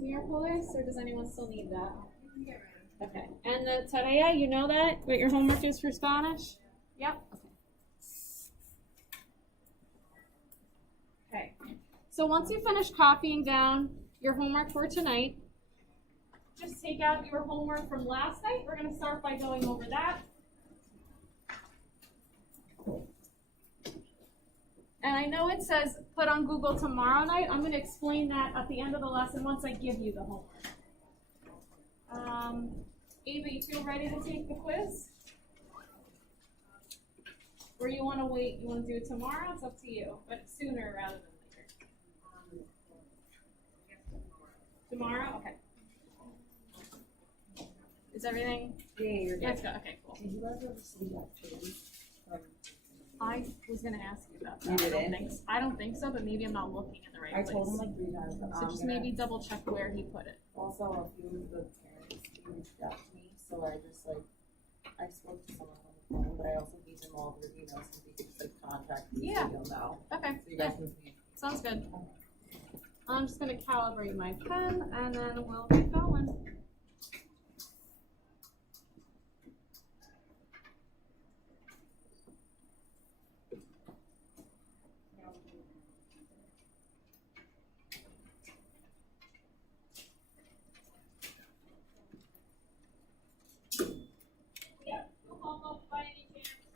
smear police, or does anyone still need that? Okay. And the tarea, you know that? What your homework is for Spanish? Yep. Okay. Okay. So once you finish copying down your homework for tonight, just take out your homework from last night. We're going to start by going over that. And I know it says put on Google tomorrow night. I'm going to explain that at the end of the lesson once I give you the homework. Ava, you feel ready to take the quiz? Or you want to wait? You want to do it tomorrow? It's up to you, but sooner rather than later. Tomorrow? Okay. Is everything? Yeah, you're good. Yes, okay, cool. Did you guys ever see that film? I was going to ask you about You that. didn't? I don't think so, but maybe I'm not looking in the right I place. told him like 3 times. But So just maybe double check where he put it. Also, a few of the parents reached out to me, so I just like I spoke to someone on the phone, but I also gave them all their emails so they could just like contact me. Yeah. So you'll know. Okay. So you guys can see. Sounds good. I'm just going to calibrate my pen and then we'll get going.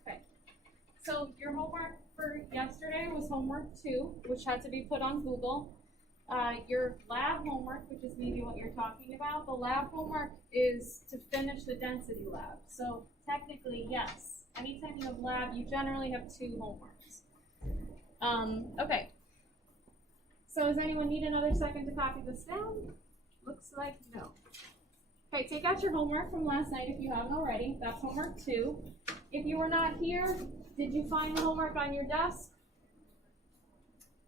Okay. So your homework for yesterday was homework 2, which had to be put on Google. Your lab homework, which is maybe what you're talking about, the lab homework is to finish the density lab. So technically, yes, anytime you have lab, you generally have 2 homeworks. Okay. So does anyone need another second to copy this down? Looks like no. Okay, take out your homework from last night if you haven't already. That's homework 2. If you were not here, did you find the homework on your desk?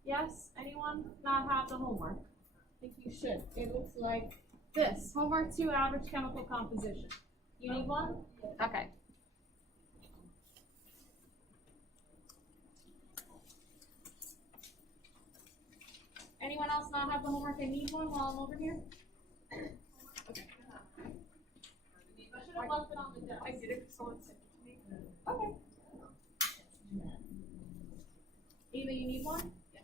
Yes? Anyone not have the homework? I think you should. It looks like this. Homework 2, average chemical composition. You need one? Okay. Anyone else not have the homework and need one while I'm over here? Okay. I should have left it on the desk. I did it because someone sent it to me. Okay. Eva, you need one? Yeah.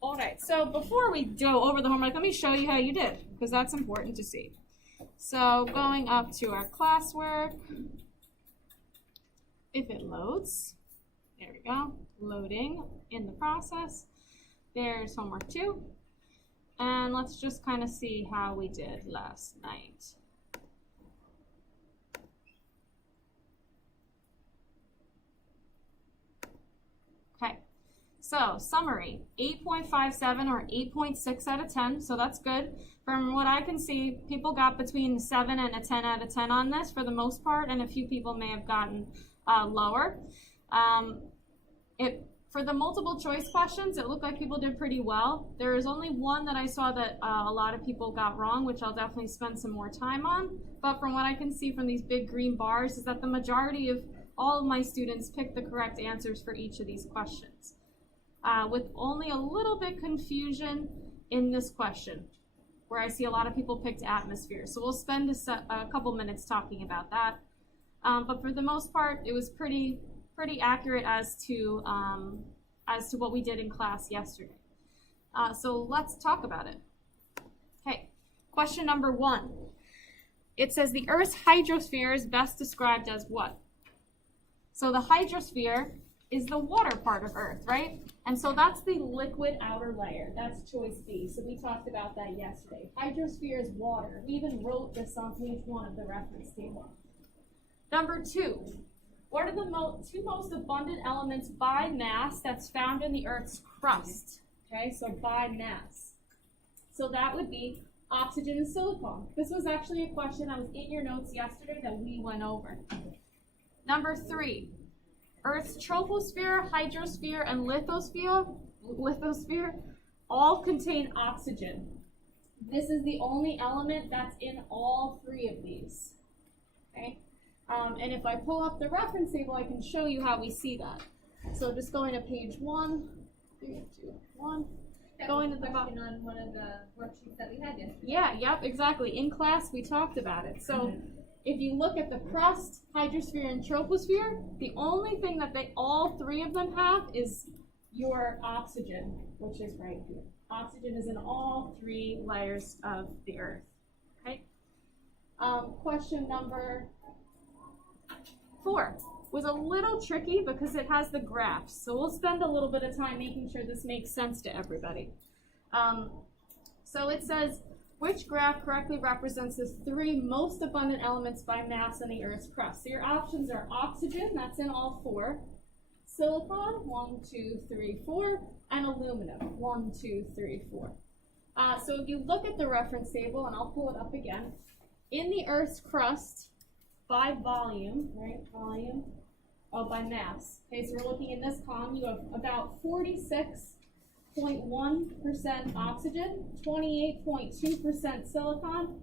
All right, so before we go over the homework, let me show you how you did, because that's important to see. So going up to our classwork, if it loads, there we go, loading in the process. There's homework 2. And let's just kind of see how we did last night. Okay, so summary, 8.57 or 8.6 out of 10, so that's good. From what I can see, people got between 7 and a 10 out of 10 on this for the most part, and a few people may have gotten lower. For the multiple choice questions, it looked like people did pretty well. There is only one that I saw that a lot of people got wrong, which I'll definitely spend some more time on. But from what I can see from these big green bars is that the majority of all of my students picked the correct answers for each of these questions. With only a little bit confusion in this question, where I see a lot of people picked atmosphere. So we'll spend a couple minutes talking about that. But for the most part, it was pretty accurate as to what we did in class yesterday. So let's talk about it. Okay, question number 1. It says the Earth's hydrosphere is best described as what? So the hydrosphere is the water part of Earth, right? And so that's the liquid outer layer. That's choice B. So we talked about that yesterday. Hydrosphere is water. We even wrote this on page 1 of the reference table. Number 2. What are the 2 most abundant elements by mass that's found in the Earth's crust? Okay, so by mass. So that would be oxygen and silicon. This was actually a question that was in your notes yesterday that we went over. Number 3, Earth's troposphere, hydrosphere, and lithosphere all contain oxygen. This is the only element that's in all 3 of these. Okay? And if I pull up the reference table, I can show you how we see that. So just going to page 1, 3, 2, 1. Going to the question on one of the worksheets that we had yesterday. Yeah, yep, exactly. In class, we talked about it. So if you look at the crust, hydrosphere, and troposphere, the only thing that all three of them have is your oxygen, which is right here. Oxygen is in all three layers of the Earth. Okay. Question number 4 was a little tricky because it has the graphs. So we'll spend a little bit of time making sure this makes sense to everybody. So it says, which graph correctly represents the 3 most abundant elements by mass in the Earth's crust? So your options are oxygen, that's in all 4, silicon, 1, 2, 3, 4, and aluminum, 1, 2, 3, 4. So if you look at the reference table, and I'll pull it up again, in the Earth's crust, by volume, right, by mass. Okay, so we're looking in this column, you have about 46.1% oxygen, 28.2% silicon,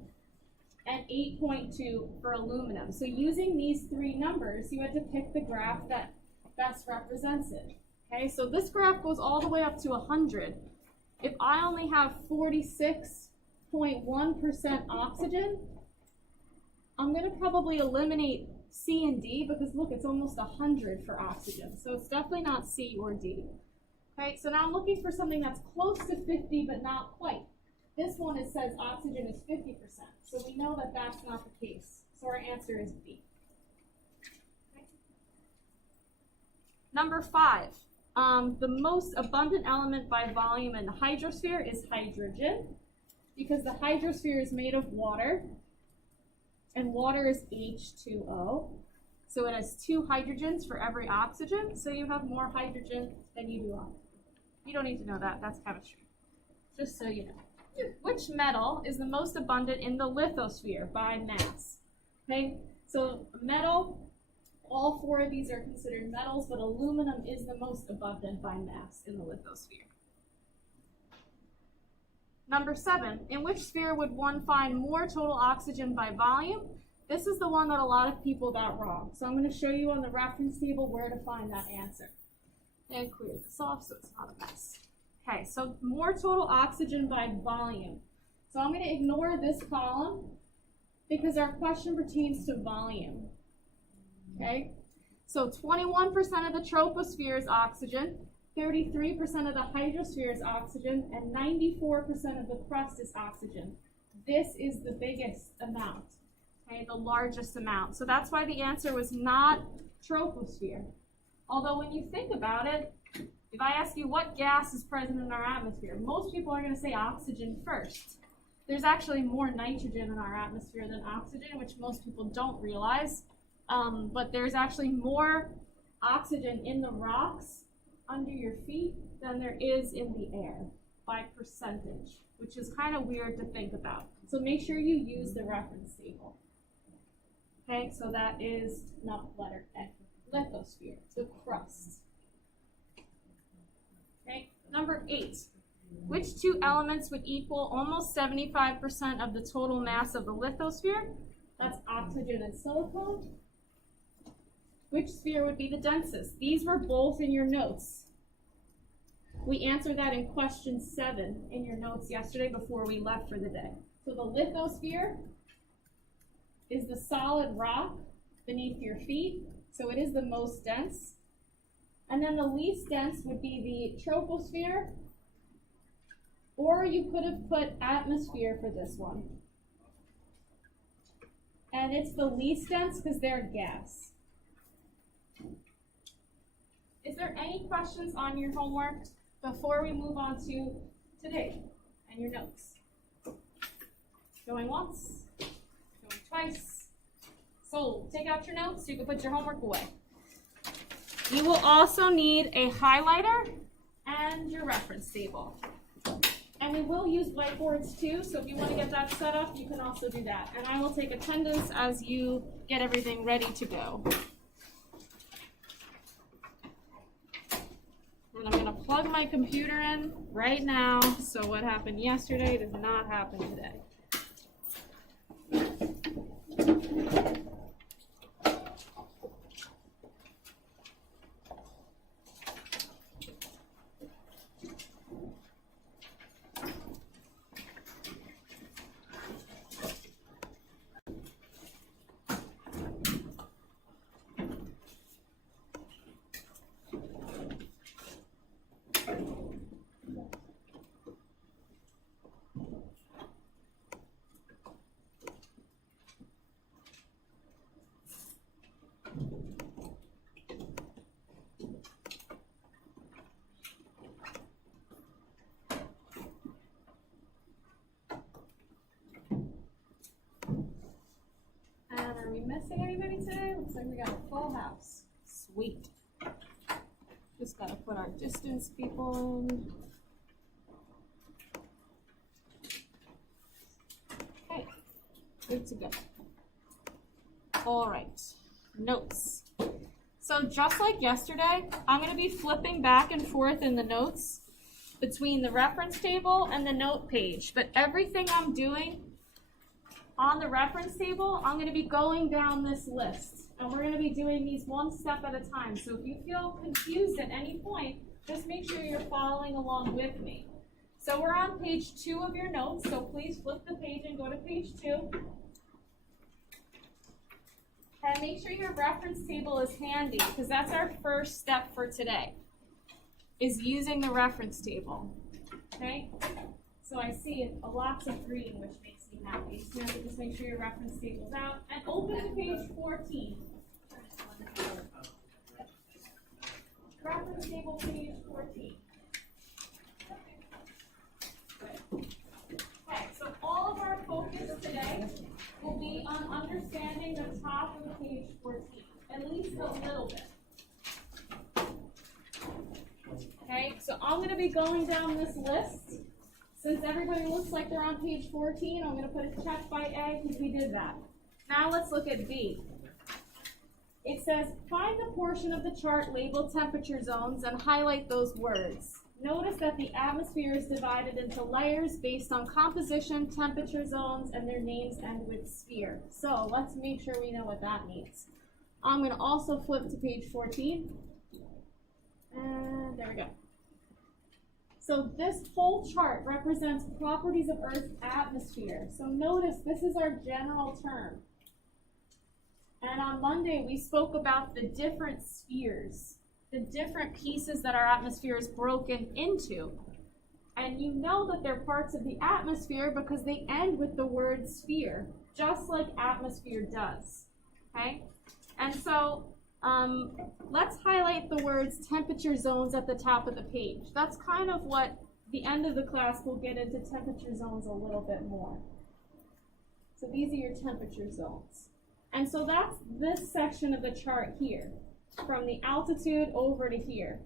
and 8.2 for aluminum. So using these 3 numbers, you had to pick the graph that best represents it. Okay, so this graph goes all the way up to 100. If I only have 46.1% oxygen, I'm going to probably eliminate C and D because look, it's almost 100 for oxygen. So it's definitely not C or D. Okay, so now I'm looking for something that's close to 50 but not quite. This one, it says oxygen is 50%. So we know that that's not the case. So our answer is B. Okay. Number 5. The most abundant element by volume in the hydrosphere is hydrogen because the hydrosphere is made of water. And water is H2O. So it has 2 hydrogens for every oxygen, so you have more hydrogen than you do oxygen. You don't need to know that, that's chemistry. Just so you know. Which metal is the most abundant in the lithosphere by mass? Okay, so metal, all 4 of these are considered metals, but aluminum is the most abundant by mass in the lithosphere. Number 7, in which sphere would one find more total oxygen by volume? This is the one that a lot of people got wrong. So I'm going to show you on the reference table where to find that answer. And clear this off so it's not a mess. Okay, so more total oxygen by volume. So I'm going to ignore this column because our question pertains to volume. Okay, so 21% of the troposphere is oxygen. 33% of the hydrosphere is oxygen, and 94% of the crust is oxygen. This is the biggest amount, okay, the largest amount. So that's why the answer was not troposphere. Although when you think about it, if I ask you what gas is present in our atmosphere, most people are going to say oxygen first. There's actually more nitrogen in our atmosphere than oxygen, which most people don't realize. But there's actually more oxygen in the rocks under your feet than there is in the air by percentage, which is kind of weird to think about. So make sure you use the reference table. Okay, so that is not letter A, lithosphere, the crust. Okay, number 8. Which 2 elements would equal almost 75% of the total mass of the lithosphere? That's oxygen and silicon. Which sphere would be the densest? These were both in your notes. We answered that in question 7 in your notes yesterday before we left for the day. So the lithosphere is the solid rock beneath your feet, so it is the most dense. And then the least dense would be the troposphere, or you could have put atmosphere for this one. And it's the least dense because they're gas. Is there any questions on your homework before we move on to today and your notes? Going once, going twice. So take out your notes so you can put your homework away. You will also need a highlighter and your reference table. And we will use whiteboards too, so if you want to get that set up, you can also do that. And I will take attendance as you get everything ready to go. And I'm going to plug my computer in right now, so what happened yesterday does not happen today. Looks like we got a full house. Sweet. Just gotta put our distance people in. Okay, good to go. All right, notes. So just like yesterday, I'm gonna be flipping back and forth in the notes between the reference table and the note page, but everything I'm doing on the reference table, I'm going to be going down this list, and we're going to be doing these one step at a time. So if you feel confused at any point, just make sure you're following along with me. So we're on page 2 of your notes, so please flip the page and go to page 2. And make sure your reference table is handy, because that's our first step for today, is using the reference table. Okay? So I see a lots of green, which makes me happy. So just make sure your reference table's out and open to page 14. Reference table page 14. Okay, so all of our focus today will be on understanding the top of page 14, at least a little bit. Okay, so I'm going to be going down this list. Since everybody looks like they're on page 14, I'm going to put a check by A because we did that. Now let's look at B. It says, find the portion of the chart labeled temperature zones and highlight those words. Notice that the atmosphere is divided into layers based on composition, temperature zones, and their names end with sphere. So let's make sure we know what that means. I'm going to also flip to page 14. And there we go. So this whole chart represents properties of Earth's atmosphere. So notice this is our general term. And on Monday we spoke about the different spheres, the different pieces that our atmosphere is broken into. And you know that they're parts of the atmosphere because they end with the word sphere, just like atmosphere does. Okay? And so let's highlight the words temperature zones at the top of the page. That's kind of what the end of the class will get into temperature zones a little bit more. So these are your temperature zones. And so that's this section of the chart here, from the altitude over to here.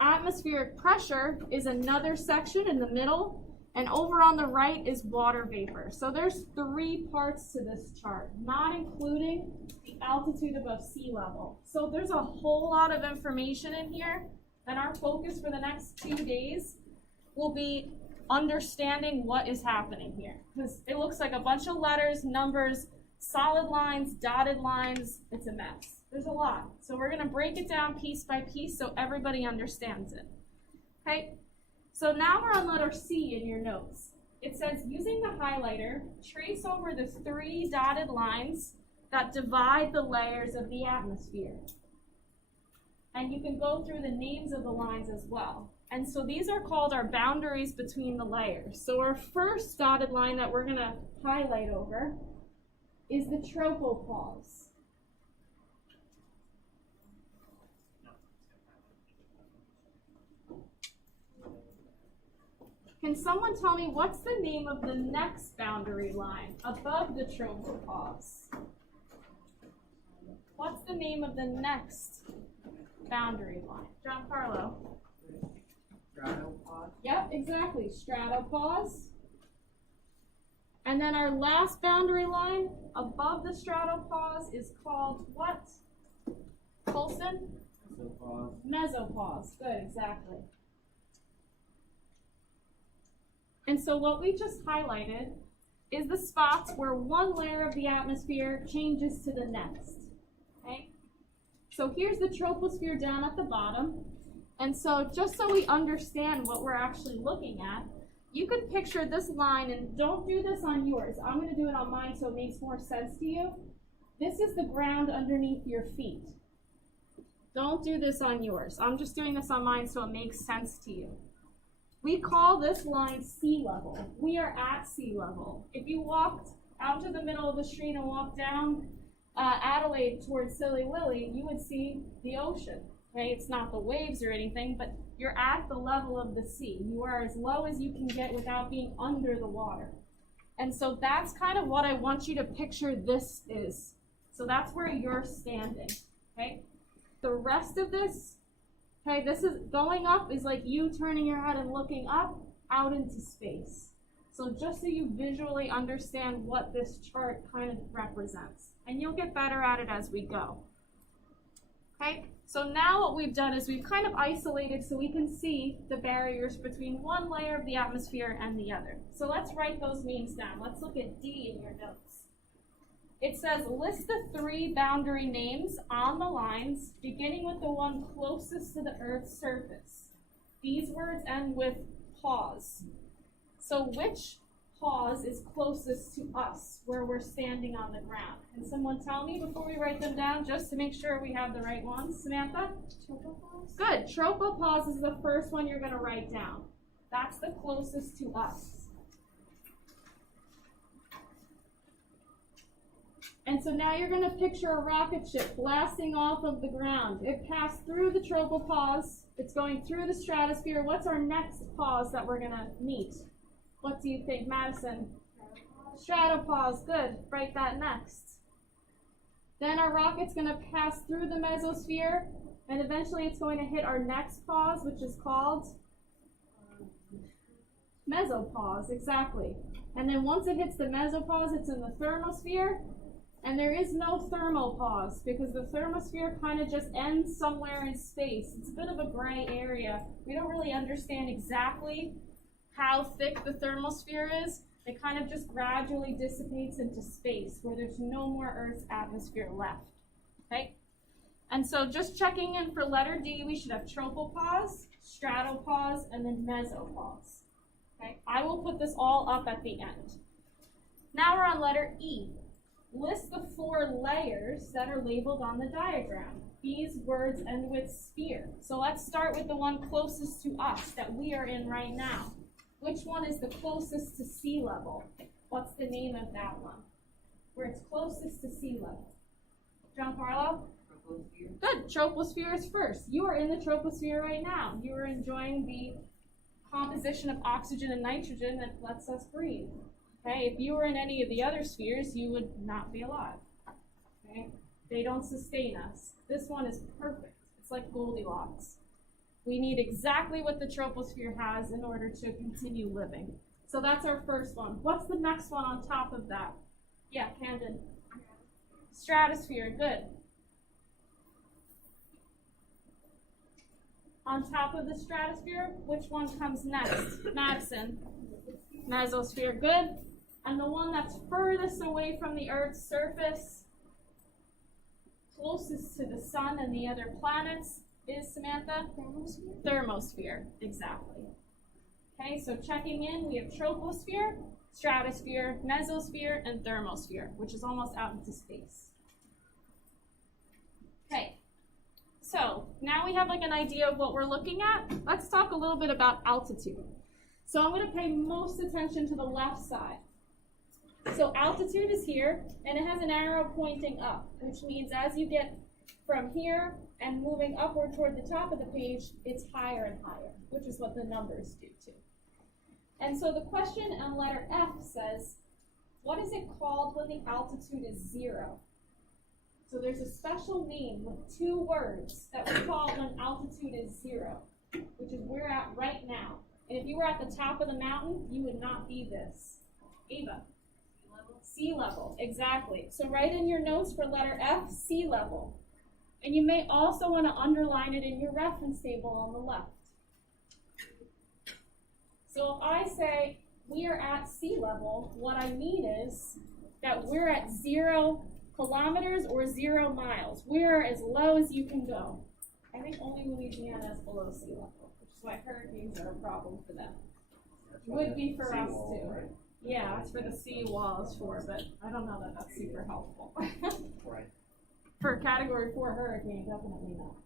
Atmospheric pressure is another section in the middle, and over on the right is water vapor. So there's 3 parts to this chart, not including the altitude above sea level. So there's a whole lot of information in here, and our focus for the next 2 days will be understanding what is happening here. Because it looks like a bunch of letters, numbers, solid lines, dotted lines. It's a mess. There's a lot. So we're going to break it down piece by piece so everybody understands it. Okay? So now we're on letter C in your notes. It says, using the highlighter, trace over the 3 dotted lines that divide the layers of the atmosphere. And you can go through the names of the lines as well. And so these are called our boundaries between the layers. So our first dotted line that we're going to highlight over is the tropopause. Can someone tell me what's the name of the next boundary line above the tropopause? What's the name of the next boundary line? Giancarlo? Stratopause. Yep, exactly. Stratopause. And then our last boundary line above the stratopause is called what? Colson? Mesopause. Mesopause. Good, exactly. And so what we just highlighted is the spots where one layer of the atmosphere changes to the next. Okay? So here's the troposphere down at the bottom. And so just so we understand what we're actually looking at, you could picture this line, and don't do this on yours. I'm going to do it on mine so it makes more sense to you. This is the ground underneath your feet. Don't do this on yours. I'm just doing this on mine so it makes sense to you. We call this line sea level. We are at sea level. If you walked out to the middle of the street and walked down Adelaide towards Silly Willy, you would see the ocean. Right? It's not the waves or anything, but you're at the level of the sea. You are as low as you can get without being under the water. And so that's kind of what I want you to picture this is. So that's where you're standing, okay? The rest of this, okay, this is going up is like you turning your head and looking up out into space. So just so you visually understand what this chart kind of represents. And you'll get better at it as we go. Okay, so now what we've done is we've kind of isolated so we can see the barriers between one layer of the atmosphere and the other. So let's write those names down. Let's look at D in your notes. It says list the 3 boundary names on the lines, beginning with the one closest to the Earth's surface. These words end with pause. So which pause is closest to us, where we're standing on the ground? Can someone tell me before we write them down, just to make sure we have the right ones? Samantha? Tropopause? Good. Tropopause is the first one you're going to write down. That's the closest to us. And so now you're going to picture a rocket ship blasting off of the ground. It passed through the tropopause. It's going through the stratosphere. What's our next pause that we're going to meet? What do you think, Madison? Stratopause. Good. Write that next. Then our rocket's going to pass through the mesosphere, and eventually it's going to hit our next pause, which is called mesopause. Exactly. And then once it hits the mesopause, it's in the thermosphere. And there is no thermopause because the thermosphere kind of just ends somewhere in space. It's a bit of a gray area. We don't really understand exactly how thick the thermosphere is. It kind of just gradually dissipates into space where there's no more Earth's atmosphere left. Okay? And so just checking in for letter D, we should have tropopause, stratopause, and then mesopause. Okay? I will put this all up at the end. Now we're on letter E. List the 4 layers that are labeled on the diagram. These words end with sphere. So let's start with the one closest to us that we are in right now. Which one is the closest to sea level? What's the name of that one? Where it's closest to sea level. Giancarlo? Troposphere. Good. Troposphere is first. You are in the troposphere right now. You are enjoying the composition of oxygen and nitrogen that lets us breathe. Okay, if you were in any of the other spheres, you would not be alive. Okay, they don't sustain us. This one is perfect. It's like Goldilocks. We need exactly what the troposphere has in order to continue living. So that's our first one. What's the next one on top of that? Yeah, Camden. Stratosphere, good. On top of the stratosphere, which one comes next? Madison. Mesosphere, good. And the one that's furthest away from the Earth's surface, closest to the sun and the other planets, is Samantha? Thermosphere? Thermosphere, exactly. Okay, so checking in, we have troposphere, stratosphere, mesosphere, and thermosphere, which is almost out into space. Okay, so now we have like an idea of what we're looking at. Let's talk a little bit about altitude. So I'm going to pay most attention to the left side. So altitude is here, and it has an arrow pointing up, which means as you get from here and moving upward toward the top of the page, it's higher and higher, which is what the numbers do too. And so the question on letter F says, what is it called when the altitude is 0? So there's a special name with 2 words that we call it when altitude is 0, which is where we're at right now. And if you were at the top of the mountain, you would not be this. Ava? Sea level, exactly. So write in your notes for letter F, sea level. And you may also want to underline it in your reference table on the left. So if I say we are at sea level, what I mean is that we're at 0 kilometers or 0 miles. We're as low as you can go. I think only Louisiana is below sea level, which is why hurricanes are a problem for them. Would be for us too. Right? Yeah, that's for the sea walls for, but I don't know that that's super helpful. Right. For category 4 hurricane, definitely not.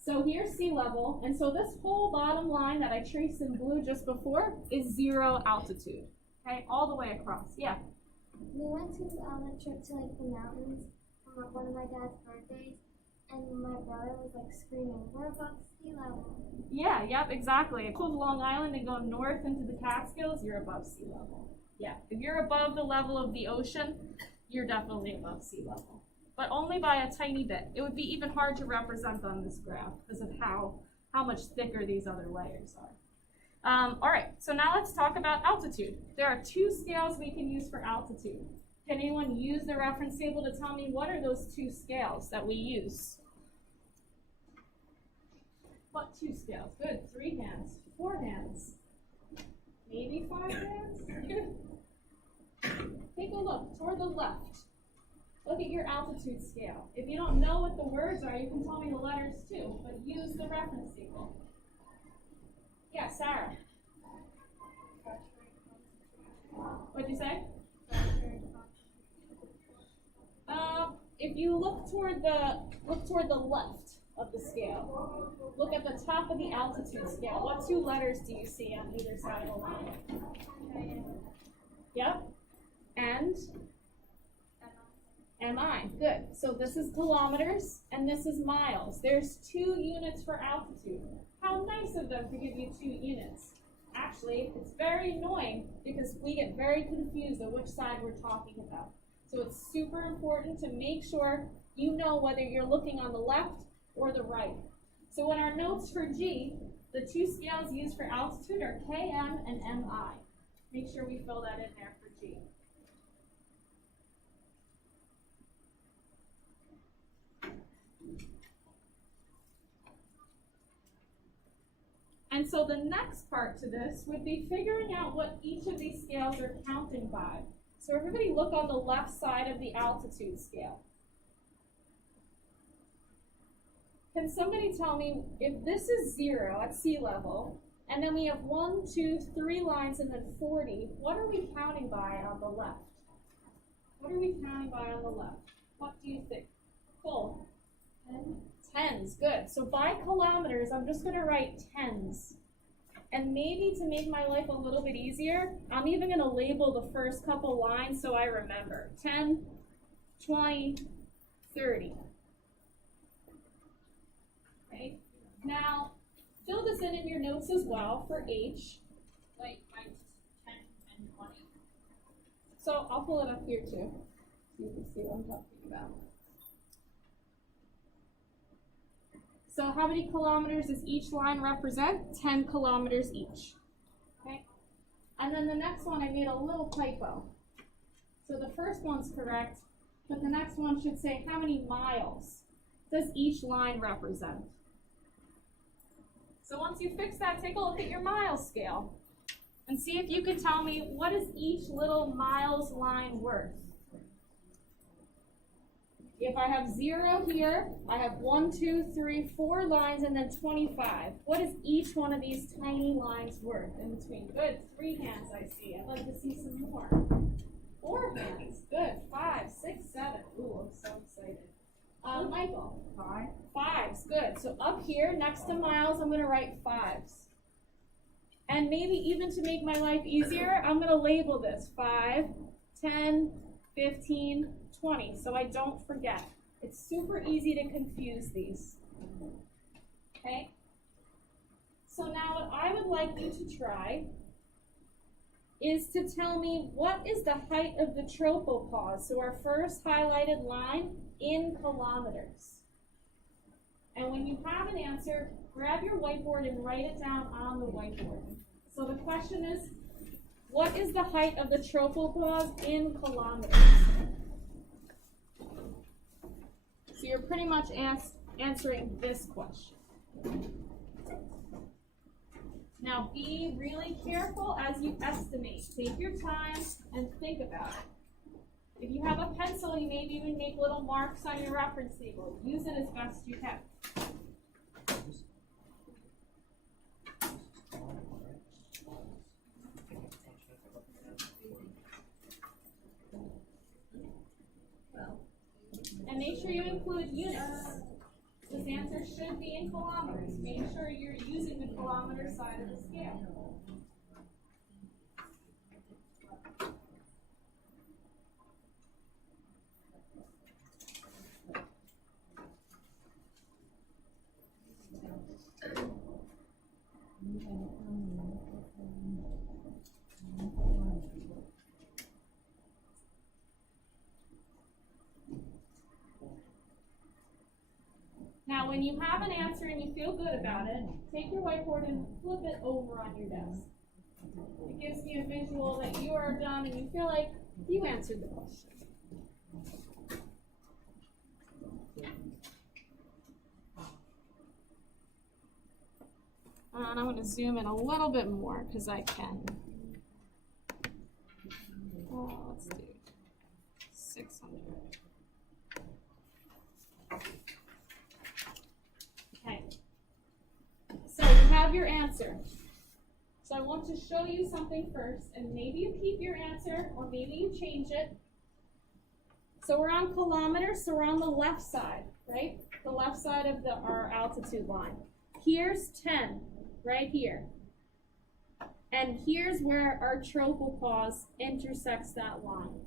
So here's sea level, and so this whole bottom line that I traced in blue just before is 0 altitude. Okay, all the way across. Yeah. We went to a trip to like the mountains on one of my dad's birthdays, and my brother was like screaming, "We're above sea level." Yeah, yep, exactly. If you go to Long Island and go north into the Catskills, you're above sea level. Yeah, if you're above the level of the ocean, you're definitely above sea level. but only by a tiny bit. It would be even hard to represent on this graph because of how much thicker these other layers are. All right, so now let's talk about altitude. There are two scales we can use for altitude. Can anyone use the reference table to tell me what are those two scales that we use? What two scales? Good, 3 hands, 4 hands, maybe 5 hands? Take a look toward the left. Look at your altitude scale. If you don't know what the words are, you can tell me the letters too, but use the reference table. Yeah, Sarah. What'd you say? If you look toward the left of the scale, look at the top of the altitude scale. What two letters do you see on either side of the line? Yep. And MI. Good. So this is kilometers and this is miles. There's 2 units for altitude. How nice of them to give you 2 units. Actually, it's very annoying because we get very confused on which side we're talking about. So it's super important to make sure you know whether you're looking on the left or the right. So in our notes for G, the 2 scales used for altitude are KM and MI. Make sure we fill that in there for G. And so the next part to this would be figuring out what each of these scales are counting by. So everybody look on the left side of the altitude scale. Can somebody tell me if this is 0 at sea level, and then we have 1, 2, 3 lines and then 40, what are we counting by on the left? What are we counting by on the left? What do you think? Full. Tens, good. So by kilometers, I'm just going to write tens. And maybe to make my life a little bit easier, I'm even going to label the first couple lines so I remember. 10, 20, 30. Right? Now, fill this in your notes as well for H. Like 10 and 20. So I'll pull it up here too, so you can see what I'm talking about. So how many kilometers does each line represent? 10 kilometers each. Okay? And then the next one, I made a little typo. So the first one's correct, but the next one should say how many miles does each line represent? So once you fix that, take a look at your miles scale and see if you can tell me what is each little miles line worth. If I have 0 here, I have 1, 2, 3, 4 lines, and then 25. What is each one of these tiny lines worth in between? Good, 3 hands I see. I'd like to see some more. 4 hands, good. 5, 6, 7. Ooh, I'm so excited. Michael? 5. 5's, good. So up here, next to miles, I'm going to write 5's. And maybe even to make my life easier, I'm going to label this 5, 10, 15, 20, so I don't forget. It's super easy to confuse these. Okay? So now what I would like you to try is to tell me what is the height of the tropopause, so our first highlighted line, in kilometers. And when you have an answer, grab your whiteboard and write it down on the whiteboard. So the question is, what is the height of the tropopause in kilometers? So you're pretty much answering this question. Now be really careful as you estimate. Take your time and think about it. If you have a pencil, you may even make little marks on your reference table. Use it as best you can. And make sure you include units. This answer should be in kilometers. Make sure you're using the kilometer side of the scale. Now, when you have an answer and you feel good about it, take your whiteboard and flip it over on your desk. It gives me a visual that you are done and you feel like you answered the question. And I'm going to zoom in a little bit more because I can. Let's do 600. Okay. So you have your answer. So I want to show you something first, and maybe you keep your answer, or maybe you change it. So we're on kilometers, so we're on the left side, right? The left side of our altitude line. Here's 10, right here. And here's where our tropopause intersects that line.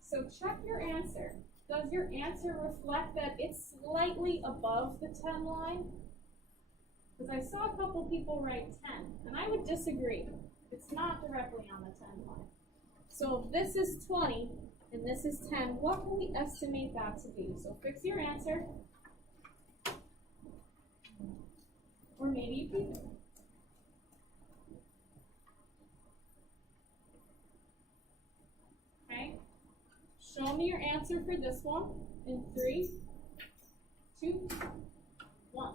So check your answer. Does your answer reflect that it's slightly above the 10 line? Because I saw a couple people write 10, and I would disagree. It's not directly on the 10 line. So if this is 20 and this is 10, what can we estimate that to be? So fix your answer. Or maybe you keep it. Okay. Show me your answer for this one in 3, 2, 1.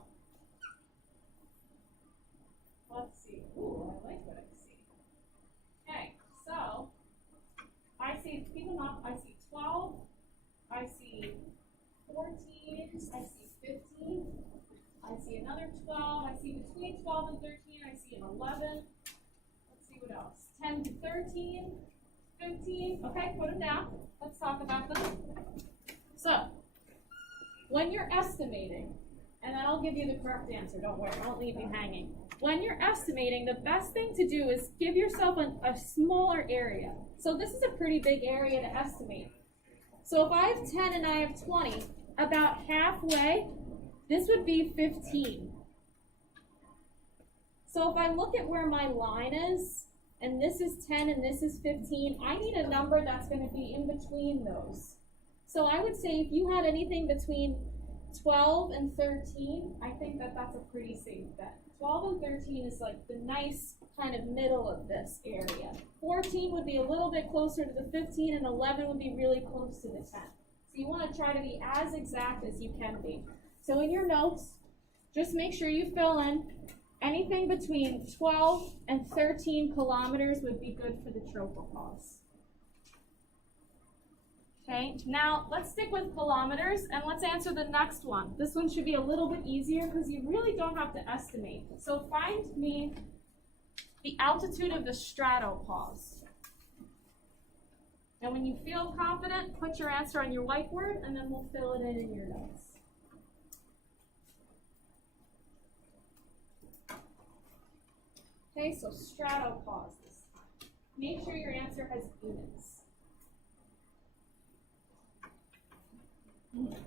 Let's see. Ooh, I like what I see. Okay, so I see, keep them up. I see 12. I see 14. I see 15. I see another 12. I see between 12 and 13. I see an 11. Let's see what else. 10 to 13. 15. Okay, put them down. Let's talk about them. So, when you're estimating, and then I'll give you the correct answer, don't worry, I won't leave you hanging. When you're estimating, the best thing to do is give yourself a smaller area. So this is a pretty big area to estimate. So if I have 10 and I have 20, about halfway, this would be 15. So if I look at where my line is, and this is 10 and this is 15, I need a number that's going to be in between those. So I would say if you had anything between 12 and 13, I think that that's a pretty safe bet. 12 and 13 is like the nice kind of middle of this area. 14 would be a little bit closer to the 15, and 11 would be really close to the 10. So you want to try to be as exact as you can be. So in your notes, just make sure you fill in anything between 12 and 13 kilometers would be good for the tropopause. Okay, now let's stick with kilometers and let's answer the next one. This one should be a little bit easier because you really don't have to estimate. So find me the altitude of the stratopause. And when you feel confident, put your answer on your whiteboard and then we'll fill it in your notes. Okay, so stratopause this time. Make sure your answer has units. Yep.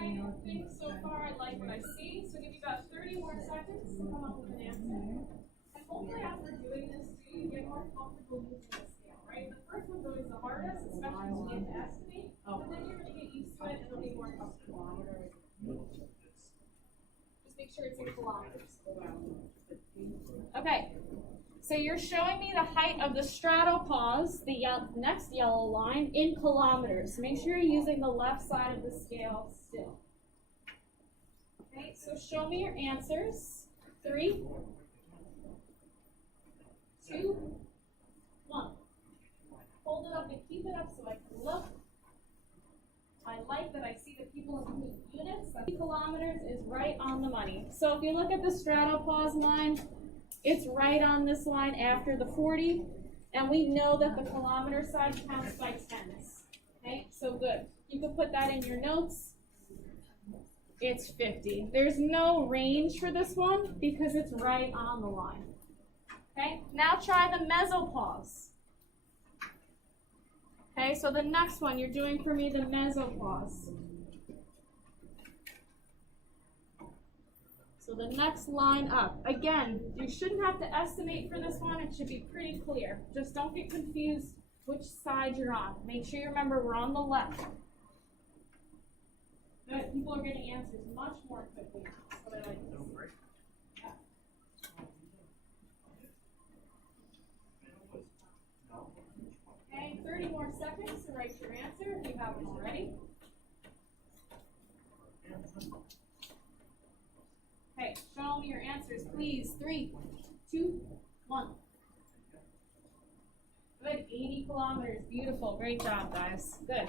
Okay, I think so far I like what I see. So give you about 30 more seconds to come up with an answer. And hopefully after doing this too, you get more comfortable using the scale, right? The first one's always the hardest, especially to get to estimate. But then you're going to get used to it and it'll be more comfortable. Just make sure it's in kilometers. Okay. So you're showing me the height of the stratopause, the next yellow line, in kilometers. Make sure you're using the left side of the scale still. Okay, so show me your answers. 3, 2, 1. Hold it up and keep it up so I can look. I like that I see that people include units. 3 kilometers is right on the money. So if you look at the stratopause line, it's right on this line after the 40, and we know that the kilometer side counts by tens. Okay, so good. You can put that in your notes. It's 50. There's no range for this one because it's right on the line. Okay, now try the mesopause. Okay, so the next one, you're doing for me the mesopause. So the next line up. Again, you shouldn't have to estimate for this one. It should be pretty clear. Just don't get confused which side you're on. Make sure you remember we're on the left. Good. People are getting answers much more quickly now. That's what I like to see. Yeah. Okay, 30 more seconds to write your answer if you haven't already. Okay, show me your answers, please. 3, 2, 1. Good, 80 kilometers. Beautiful. Great job, guys. Good.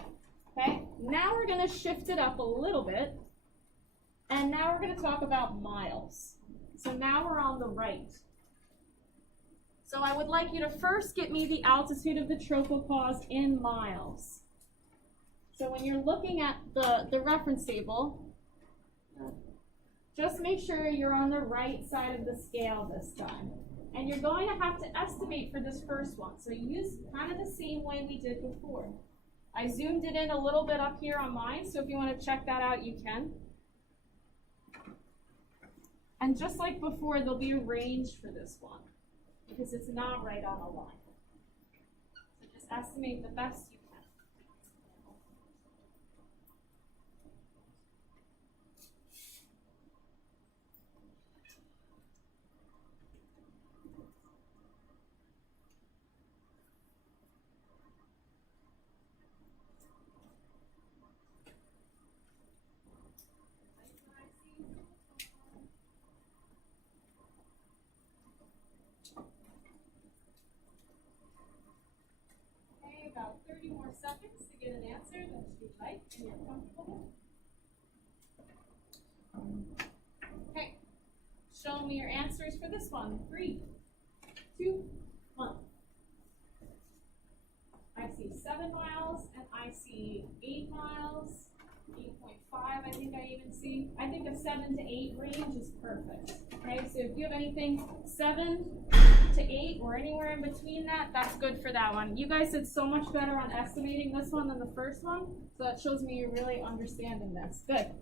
Okay, now we're going to shift it up a little bit. And now we're going to talk about miles. So now we're on the right. So I would like you to first get me the altitude of the tropopause in miles. So when you're looking at the reference table, just make sure you're on the right side of the scale this time. And you're going to have to estimate for this first one. So use kind of the same way we did before. I zoomed it in a little bit up here on mine, so if you want to check that out, you can. And just like before, there'll be a range for this one, because it's not right on a line. So just estimate the best you can. About 30 more seconds to get an answer that you like and you're comfortable with. Okay, show me your answers for this one. 3, 2, 1. I see 7 miles and I see 8 miles, 8.5 I think I even see. I think a 7 to 8 range is perfect. Okay, so if you have anything 7 to 8 or anywhere in between that, that's good for that one. You guys did so much better on estimating this one than the first one, so that shows me you're really understanding this. Good.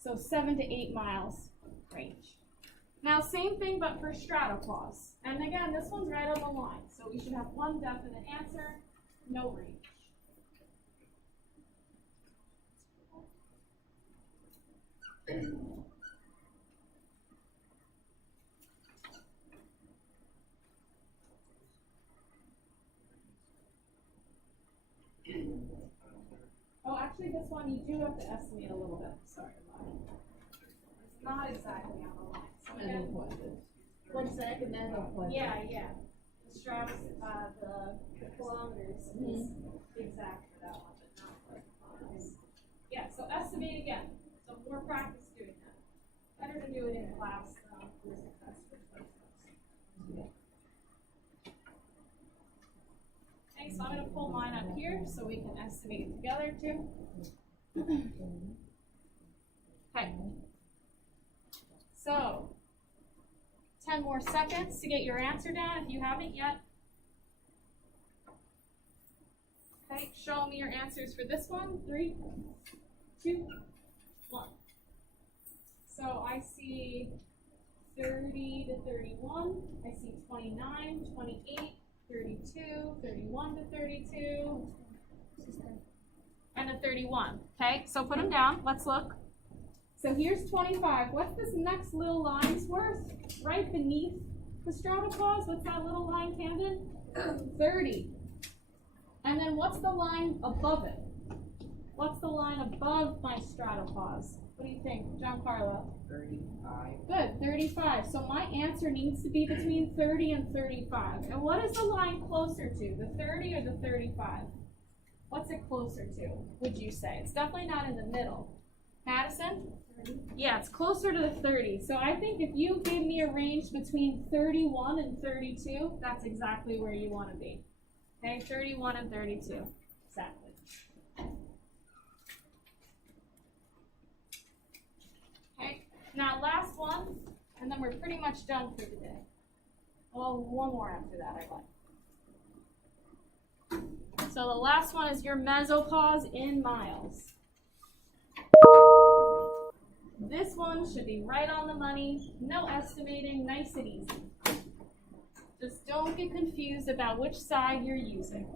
So 7 to 8 miles range. Now same thing but for stratopause. And again, this one's right on the line, so we should have one definite answer, no range. Oh, actually, this one you do have to estimate a little bit. Sorry about it. It's not exactly on the line. So again, 1 second, then I'll yeah. The straps, the kilometers is exact for that one, but not for miles. Yeah, so estimate again. So more practice doing that. Better to do it in class for success. Okay, so I'm going to pull mine up here so we can estimate it together too. Okay. So, 10 more seconds to get your answer down if you haven't yet. Okay, show me your answers for this one. 3, 2, 1. So I see 30 to 31. I see 29, 28, 32, 31 to 32, and a 31. Okay, so put them down. Let's look. So here's 25. What's this next little line's worth? Right beneath the stratopause. What's that little line, Camden? 30. And then what's the line above it? What's the line above my stratopause? What do you think, Giancarlo? 35. Good, 35. So my answer needs to be between 30 and 35. And what is the line closer to, the 30 or the 35? What's it closer to, would you say? It's definitely not in the middle. Madison? 30. Yeah, it's closer to the 30. So I think if you gave me a range between 31 and 32, that's exactly where you want to be. Okay, 31 and 32. Exactly. Now, last one, and then we're pretty much done for the day. Well, one more after that, I like. So the last one is your mesopause in miles. This one should be right on the money, no estimating, nice and easy. Just don't get confused about which side you're using.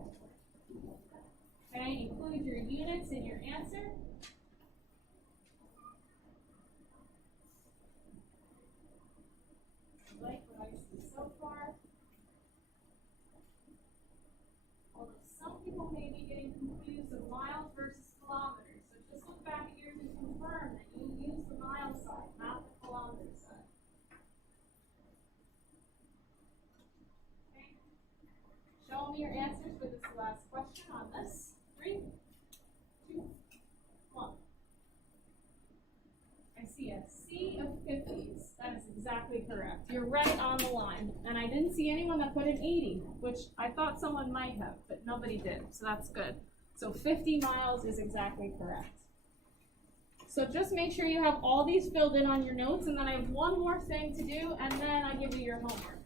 Okay, include your units in your answer. Like what I see so far. Although some people may be getting confused of miles versus kilometers. So just look back at yours and confirm that you use the mile side, not the kilometer side. Okay. Show me your answers for this last question on this. 3, 2, 1. I see a sea of 50s. That is exactly correct. You're right on the line. And I didn't see anyone that put an 80, which I thought someone might have, but nobody did. So that's good. So 50 miles is exactly correct. So just make sure you have all these filled in on your notes, and then I have one more thing to do, and then I give you your homework.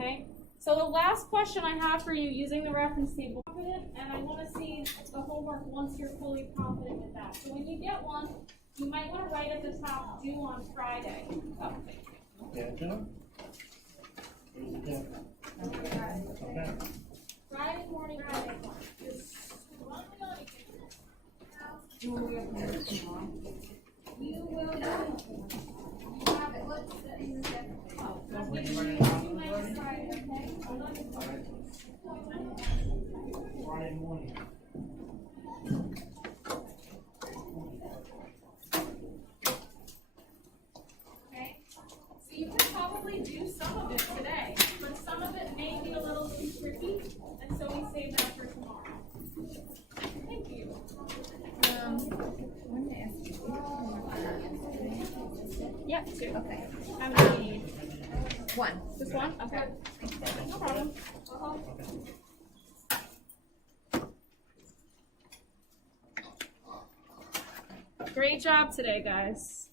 Okay? So the last question I have for you using the reference table, and I want to see the homework once you're fully confident with that. So when you get one, you might want to write at the top, due on Friday. Oh, thank you. Yeah, John? Okay. Friday morning, Friday morning. Just run the audio. You will get tomorrow. You will get you have it. Let's Friday, okay? Friday morning. Okay? So you can probably do some of it today, but some of it may be a little too tricky, and so we save that for tomorrow. Thank you. Yeah, 2. Okay. How many do you need? 1. Just 1? Okay. No problem. Great job today, guys.